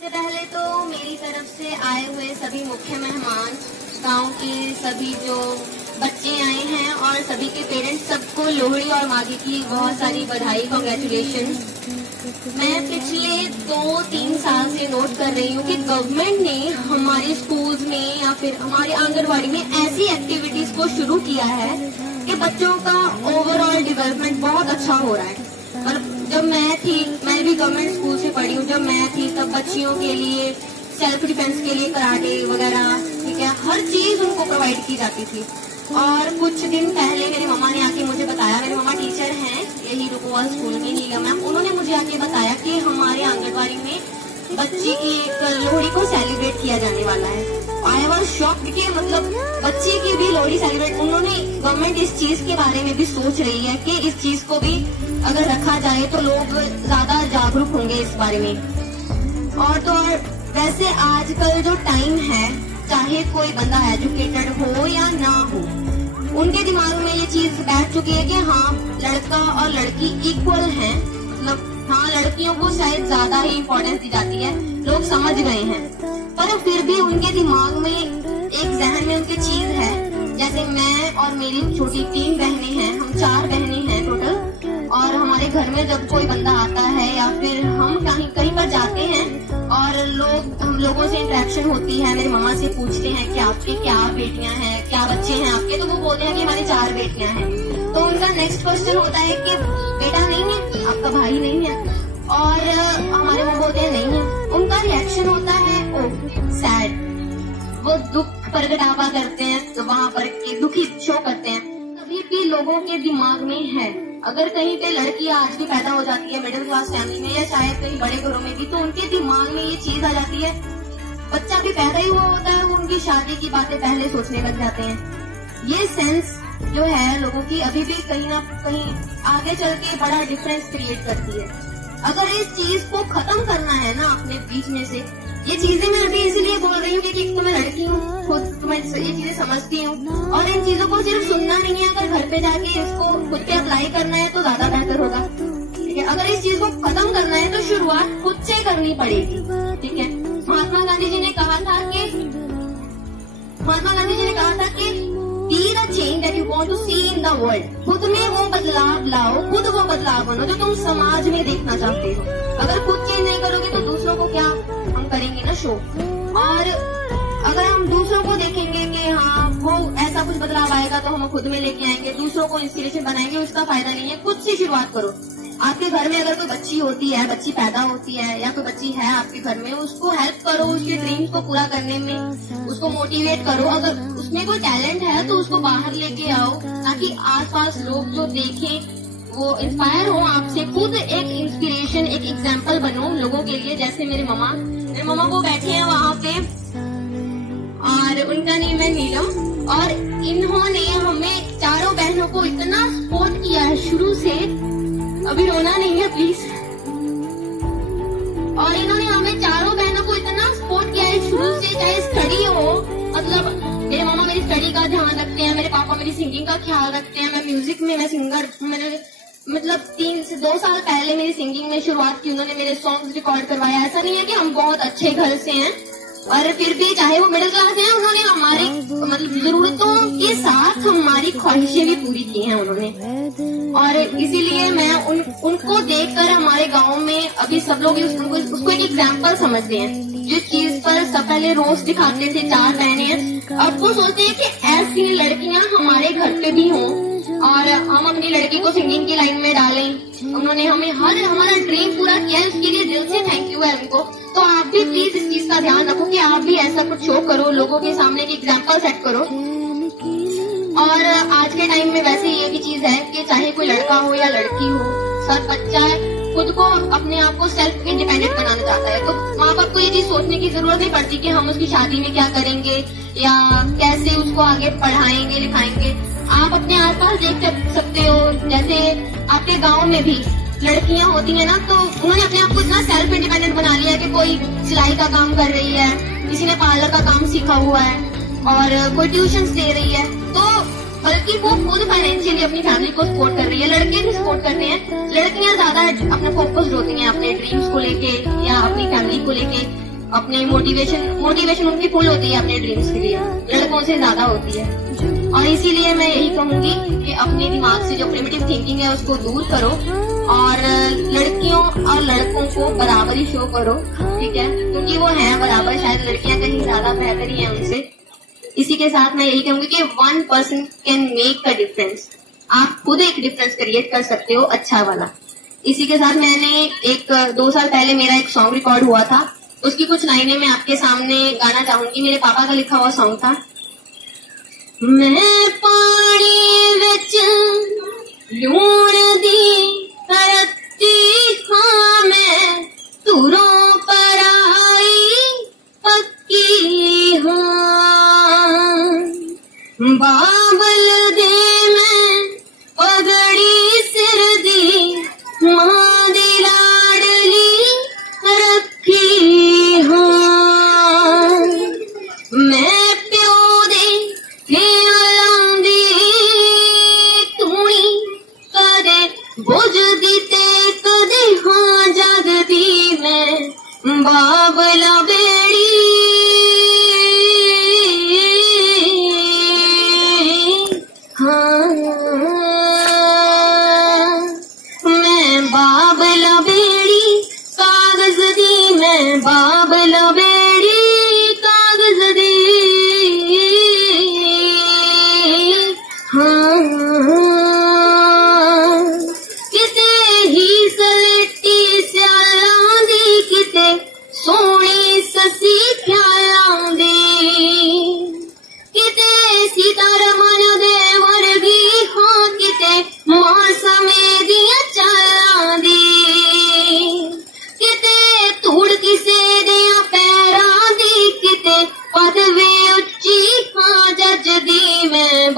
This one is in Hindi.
सबसे पहले तो मेरी तरफ से आए हुए सभी मुख्य मेहमान, गांव के सभी जो बच्चे आए हैं और सभी के पेरेंट्स, सबको लोहड़ी और माघी की बहुत सारी बधाई, कांग्रेचुलेशन। मैं पिछले 2-3 साल से नोट कर रही हूँ कि गवर्नमेंट ने हमारे स्कूल्स में या फिर हमारे आंगनबाड़ी में ऐसी एक्टिविटीज को शुरू किया है कि बच्चों का ओवरऑल डेवलपमेंट बहुत अच्छा हो रहा है। और जब मैं भी गवर्नमेंट स्कूल से पढ़ी हूँ, जब मैं थी तब बच्चियों के लिए सेल्फ डिफेंस के लिए कराटे वगैरह, ठीक है, हर चीज उनको प्रोवाइड की जाती थी। और कुछ दिन पहले मेरी मम्मा ने आके मुझे बताया, मेरी मम्मा टीचर हैं यही रुकोवाल स्कूल की नीला मैम, उन्होंने मुझे आके बताया कि हमारे आंगनबाड़ी में बच्ची की एक लोहड़ी को सेलिब्रेट किया जाने वाला है। आई वॉज शॉक्ड कि मतलब बच्चे की भी लोहड़ी सेलिब्रेट, उन्होंने गवर्नमेंट इस चीज के बारे में भी सोच रही है कि इस चीज को भी अगर रखा जाए तो लोग ज्यादा जागरूक होंगे इस बारे में। और तो और वैसे आजकल जो टाइम है, चाहे कोई बंदा एजुकेटेड हो या ना हो, उनके दिमाग में ये चीज बैठ चुकी है कि हाँ लड़का और लड़की इक्वल हैं, मतलब हाँ लड़कियों को शायद ज्यादा ही इम्पोर्टेंस दी जाती है, लोग समझ गए हैं। पर फिर भी उनके दिमाग में एक जहन में उनकी चीज है, जैसे मैं और मेरी छोटी 3 बहनें हैं, हम 4 बहनें हैं टोटल, और हमारे घर में जब कोई बंदा आता है या फिर हम कहीं पर जाते हैं और हम लोगों से इंटरेक्शन होती है, मेरी मम्मा से पूछते हैं कि आपके क्या बेटियां हैं, क्या बच्चे हैं आपके, तो वो बोलते हैं कि हमारी 4 बेटियां हैं। तो उनका नेक्स्ट क्वेश्चन होता है कि बेटा नहीं है, आपका भाई नहीं है, और हमारे वो बोलते हैं नहीं है। उनका रिएक्शन होता है ओह सैड, वो दुख प्रगटावा करते हैं, तो वहाँ पर दुखी शो करते हैं। कभी भी लोगों के दिमाग में है, अगर कहीं पे लड़की आज भी पैदा हो जाती है मिडिल क्लास फैमिली में या शायद कहीं बड़े घरों में भी, तो उनके दिमाग में ये चीज आ जाती है, बच्चा भी पैदा ही हुआ होता है, वो उनकी शादी की बातें पहले सोचने लग जाते हैं। ये सेंस जो है लोगों की अभी भी कहीं ना कहीं आगे चल के बड़ा डिफरेंस क्रिएट करती है। अगर इस चीज को खत्म करना है ना अपने बीच में से, ये चीजें मैं अभी इसीलिए बोल रही हूँ कि तो मैं लड़की हूँ, खुद तो मैं ये चीजें समझती हूँ, और इन चीजों को सिर्फ सुनना नहीं है, अगर घर पे जाके इसको खुद पे अप्लाई करना है तो ज्यादा बेहतर होगा, ठीक है। अगर इस चीज को खत्म करना है तो शुरुआत खुद से करनी पड़ेगी, ठीक है। महात्मा गांधी जी ने कहा था कि be the change that you want to see in the world. खुद में वो बदलाव लाओ, खुद वो बदलाव बनो जो तुम समाज में देखना चाहते हो। अगर खुद चेंज नहीं करोगे तो दूसरों को क्या हम करेंगे ना शो। और अगर हम दूसरों को देखेंगे कि हाँ वो ऐसा कुछ बदलाव आएगा तो हम खुद में लेके आएंगे, दूसरों को इंस्पिरेशन बनाएंगे, उसका फायदा नहीं है। खुद से शुरुआत करो। आपके घर में अगर कोई बच्ची होती है, बच्ची पैदा होती है या कोई बच्ची है आपके घर में, उसको हेल्प करो उसके ड्रीम्स को पूरा करने में, उसको मोटिवेट करो। अगर उसमें कोई टैलेंट है तो उसको बाहर लेके आओ, ताकि आसपास लोग जो देखें वो इंस्पायर हो आपसे। खुद एक इंस्पिरेशन, एक एग्जाम्पल बनो लोगों के लिए। जैसे मेरी मम्मा वो बैठी है वहाँ पे और उनका नेम है नीलम, और इन्होंने हमें चारों बहनों को इतना सपोर्ट किया है शुरू से, अभी रोना नहीं है प्लीज। और इन्होंने हमें चारों बहनों को इतना सपोर्ट किया है शुरू से, चाहे स्टडी हो, मतलब मेरे मामा मेरी स्टडी का ध्यान रखते हैं, मेरे पापा मेरी सिंगिंग का ख्याल रखते हैं। मैं म्यूजिक में, मैं सिंगर, मैंने मतलब 3 से 2 साल पहले मेरी सिंगिंग में शुरुआत की, उन्होंने मेरे सॉन्ग्स रिकॉर्ड करवाया। ऐसा नहीं है कि हम बहुत अच्छे घर से हैं, और फिर भी चाहे वो मिडिल क्लास है, उन्होंने हमारी मतलब जरूरतों के साथ हमारी ख्वाहिशें भी पूरी की हैं उन्होंने। और इसीलिए मैं उनको देखकर हमारे गांव में अभी सब लोग उसको एक एग्जाम्पल समझते हैं। जिस चीज पर सब पहले रोज दिखाते थे 4 बहनें हैं, अब वो सोचते हैं कि ऐसी लड़कियां हमारे घर पे भी हों और हम अपनी लड़की को सिंगिंग की लाइन में डालें। उन्होंने हमें हमारा ड्रीम पूरा किया है, उसके लिए दिल से थैंक यू है उनको। तो आप भी प्लीज इस चीज का ध्यान रखो कि आप भी ऐसा कुछ शो करो, लोगों के सामने एक एग्जाम्पल सेट करो। और आज के टाइम में वैसे ये भी चीज है कि चाहे कोई लड़का हो या लड़की हो, सब बच्चा खुद को अपने आप को सेल्फ इंडिपेंडेंट बनाना चाहता है, तो माँ बाप को ये चीज सोचने की जरूरत नहीं पड़ती कि हम उसकी शादी में क्या करेंगे या कैसे उसको आगे पढ़ाएंगे लिखाएंगे। आप अपने आसपास देख सकते हो, जैसे आपके गांव में भी लड़कियां होती हैं ना, तो उन्होंने अपने आप को इतना सेल्फ इंडिपेंडेंट बना लिया है कि कोई सिलाई का काम कर रही है, किसी ने पार्लर का काम सीखा हुआ है और कोई ट्यूशंस दे रही है। तो बल्कि वो खुद फाइनेंशियली अपनी फैमिली को सपोर्ट कर रही है। लड़के भी सपोर्ट करते हैं, लड़कियां ज्यादा अपना फोकस्ड होती हैं अपने ड्रीम्स को लेके या अपनी फैमिली को लेके। अपने मोटिवेशन उनकी फुल होती है अपने ड्रीम्स के लिए, लड़कों से ज्यादा होती है। और इसीलिए मैं यही कहूंगी कि अपने दिमाग से जो प्रिमिटिव थिंकिंग है उसको दूर करो और लड़कियों और लड़कों को बराबरी शो करो, ठीक है, क्योंकि वो हैं बराबर, शायद लड़कियां कहीं ज्यादा बेहतर ही हैं उनसे। इसी के साथ मैं यही कहूंगी कि 1 person can make a difference. आप खुद एक डिफरेंस क्रिएट कर सकते हो, अच्छा वाला। इसी के साथ मैंने 2 साल पहले मेरा एक सॉन्ग रिकॉर्ड हुआ था, उसकी कुछ लाइनें मैं आपके सामने गाना चाहूंगी। मेरे पापा का लिखा हुआ सॉन्ग था। मैं पानी विच लूण दी रत्ती खां, मैं तुरों पर आई पक्की हां, बाबल दे मैं पगड़ी सिर दी, मां दी लाडली रखी हां, मैं प्यो दे ख्यालां दी तूई कदे बुझदी ते कदे हां जगदी, मैं बाबला बेड़ी हाँ, मैं बाबला बेड़ी कागज दी, मैं बाबला बेड़ी कागज दी हाँ, किते ही सलेटी स्यालां दी, किते सोहनी ससी ख्यालां दी, किते सीतारमन दे वर्गी हां, किते मौसमे दियां चालां दी, किते धूड़ किसे दियां पैरां दी, किते पदवी उच्ची हां जज दी, मैं